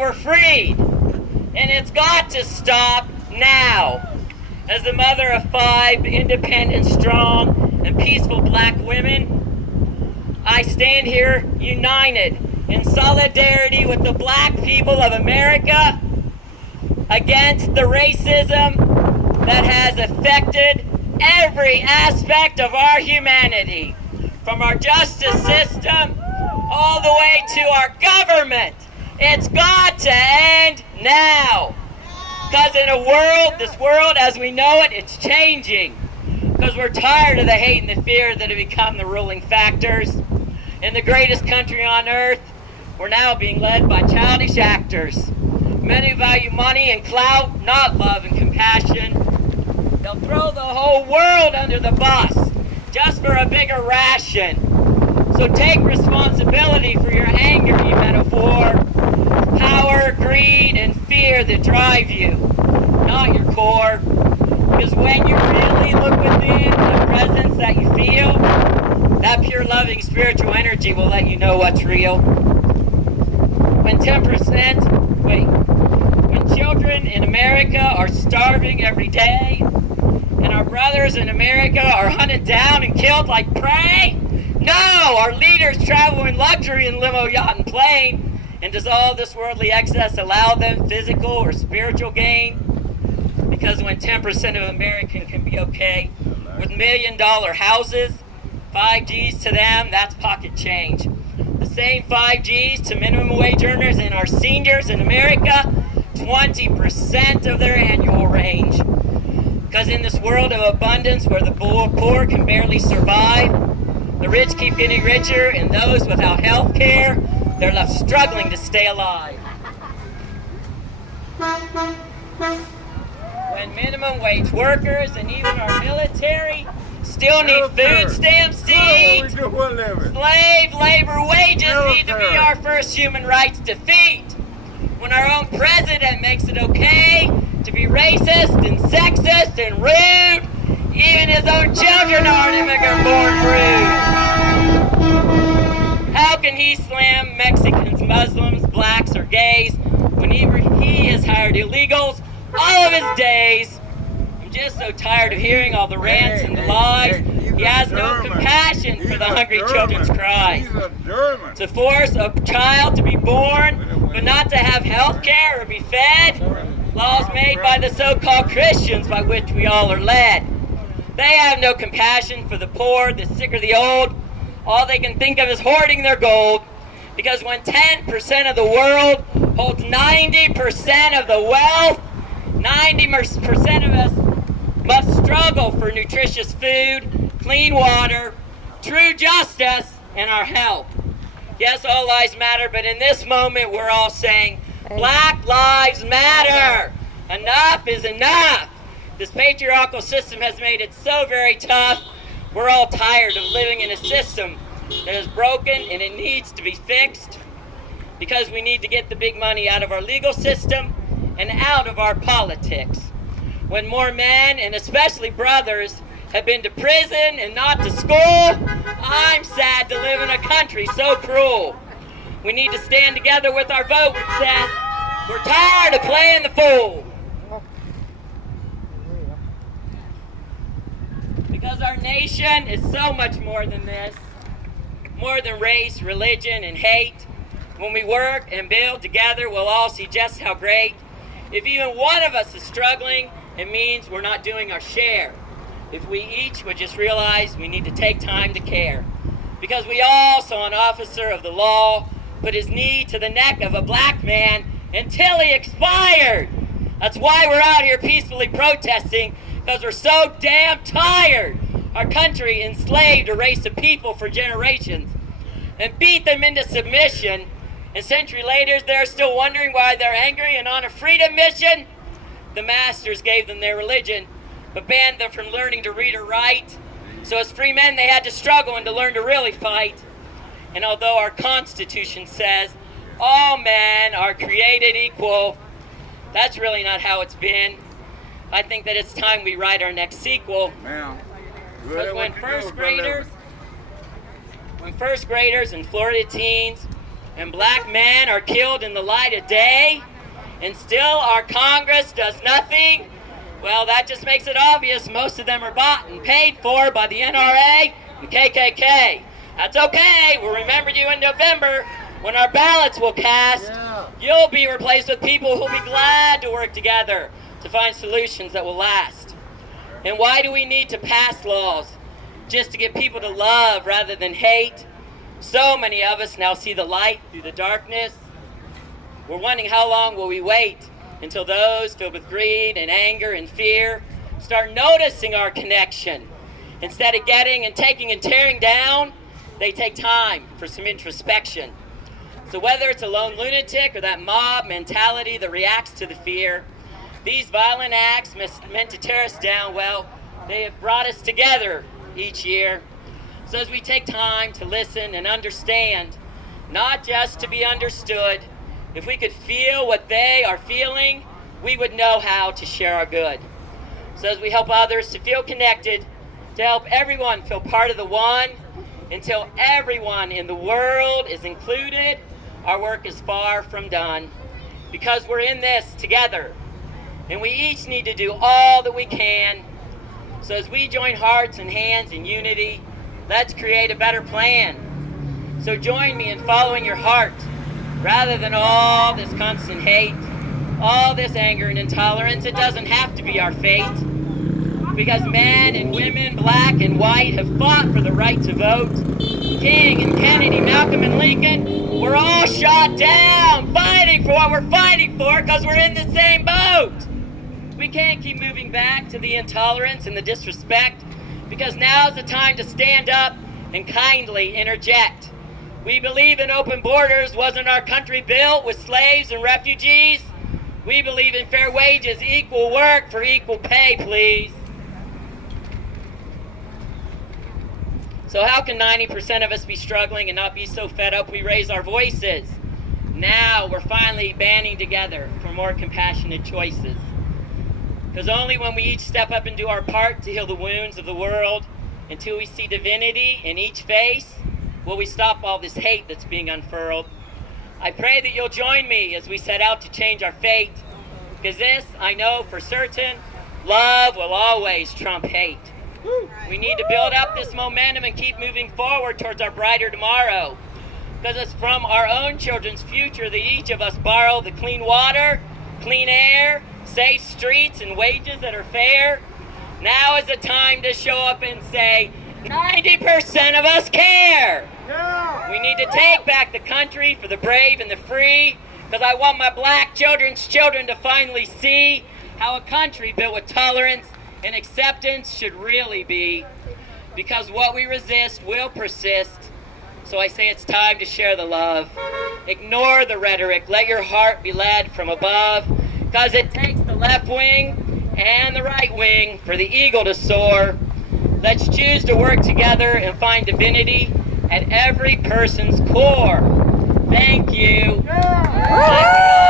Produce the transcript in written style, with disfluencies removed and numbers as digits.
We're freed, and it's got to stop now. As the mother of 5 independent, strong, and peaceful black women, I stand here united in solidarity with the black people of America against the racism that has affected every aspect of our humanity, from our justice system all the way to our government. It's got to end now. Because in this world as we know it, it's changing. Because we're tired of the hate and the fear that have become the ruling factors. In the greatest country on earth, we're now being led by childish actors. Many value money and clout, not love and compassion. They'll throw the whole world under the bus just for a bigger ration. So take responsibility for your anger, you metaphor. Power, greed, and fear that drive you, not your core. Because when you really look within the presence that you feel, that pure loving spiritual energy will let you know what's real. When children in America are starving every day, and our brothers in America are hunted down and killed like prey, no, our leaders travel in luxury in limo, yacht, and plane. And does all this worldly excess allow them physical or spiritual gain? Because when 10% of Americans can be okay with $1 million houses, 5 G's to them, that's pocket change. The same 5 G's to minimum wage earners and our seniors in America, 20% of their annual range. Because in this world of abundance where the poor can barely survive, the rich keep getting richer, and those without health care, they're left struggling to stay alive. When minimum wage workers and even our military still need food stamps to eat, slave labor wages need to be our first human rights defeat. When our own president makes it okay to be racist and sexist and rude, even his own children aren't immigrant-born rude. How can he slam Mexicans, Muslims, blacks, or gays whenever he has hired illegals all of his days? I'm just so tired of hearing all the rants and the lies. He has no compassion for the hungry children's cries. To force a child to be born, but not to have health care or be fed, laws made by the so-called Christians by which we all are led. They have no compassion for the poor, the sick, or the old. All they can think of is hoarding their gold, because when 10% of the world holds 90% of the wealth, 90% of us must struggle for nutritious food, clean water, true justice, and our health. Yes, all lives matter, but in this moment we're all saying, Black Lives Matter! Enough is enough! This patriarchal system has made it so very tough. We're all tired of living in a system that is broken and it needs to be fixed, because we need to get the big money out of our legal system and out of our politics. When more men, and especially brothers, have been to prison and not to school, I'm sad to live in a country so cruel. We need to stand together with our vote which says, we're tired of playing the fool. Because our nation is so much more than this, more than race, religion, and hate. When we work and build together, we'll all see just how great. If even one of us is struggling, it means we're not doing our share. If we each would just realize we need to take time to care. Because we all saw an officer of the law put his knee to the neck of a black man until he expired. That's why we're out here peacefully protesting, because we're so damn tired. Our country enslaved a race of people for generations and beat them into submission. And centuries later, they're still wondering why they're angry and on a freedom mission. The masters gave them their religion, but banned them from learning to read or write. So as free men, they had to struggle and to learn to really fight. And although our Constitution says all men are created equal, that's really not how it's been. I think that it's time we write our next sequel. Because when first graders and Florida teens and black men are killed in the light of day, and still our Congress does nothing, well, that just makes it obvious most of them are bought and paid for by the NRA and KKK. That's okay. We'll remember you in November when our ballots will cast. Yeah. You'll be replaced with people who'll be glad to work together to find solutions that will last. And why do we need to pass laws? Just to get people to love rather than hate? So many of us now see the light through the darkness. We're wondering how long will we wait until those filled with greed and anger and fear start noticing our connection. Instead of getting and taking and tearing down, they take time for some introspection. So whether it's a lone lunatic or that mob mentality that reacts to the fear, these violent acts meant to tear us down, well, they have brought us together each year. So as we take time to listen and understand, not just to be understood, if we could feel what they are feeling, we would know how to share our good. So as we help others to feel connected, to help everyone feel part of the one, until everyone in the world is included, our work is far from done. Because we're in this together, and we each need to do all that we can. So as we join hearts and hands in unity, let's create a better plan. So join me in following your heart, rather than all this constant hate, all this anger and intolerance. It doesn't have to be our fate. Because men and women, black and white, have fought for the right to vote. King and Kennedy, Malcolm and Lincoln, we're all shot down, fighting for what we're fighting for because we're in the same boat. We can't keep moving back to the intolerance and the disrespect, because now's the time to stand up and kindly interject. We believe in open borders. Wasn't our country built with slaves and refugees? We believe in fair wages, equal work for equal pay, please. So how can 90% of us be struggling and not be so fed up we raise our voices? Now we're finally banding together for more compassionate choices. Because only when we each step up and do our part to heal the wounds of the world, until we see divinity in each face, will we stop all this hate that's being unfurled. I pray that you'll join me as we set out to change our fate. Because this, I know for certain, love will always trump hate. We need to build up this momentum and keep moving forward towards our brighter tomorrow. Because it's from our own children's future that each of us borrow the clean water, clean air, safe streets, and wages that are fair. Now is the time to show up and say, 90% of us care. Yeah. We need to take back the country for the brave and the free, because I want my black children's children to finally see how a country built with tolerance and acceptance should really be, because what we resist will persist. So I say it's time to share the love. Ignore the rhetoric. Let your heart be led from above, because it takes the left wing and the right wing for the eagle to soar. Let's choose to work together and find divinity at every person's core. Thank you. Yeah.